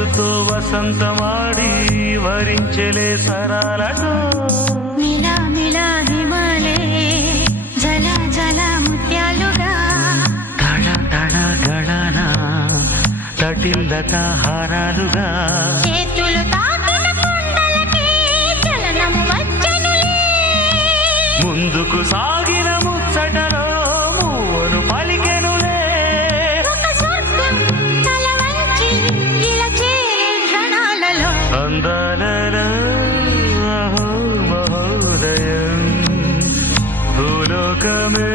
వయసుతో వసంతమాడి వరించెలే సరాలతో మిలా మిలా హిమాలే జల జల ముత్యాలుగా తళ తళ గళన తటిల్లత హారాలుగా చేతులు తాకిన కొండలకి చలనము వచ్చనులే ముందుకు సాగిన ముచ్చటలో మూవను పలికెనులే ఒక స్వర్గం తల వంచి ఇలా చేరే క్షణాలలో అందాలలో అహో మహోదయం భూలోకమే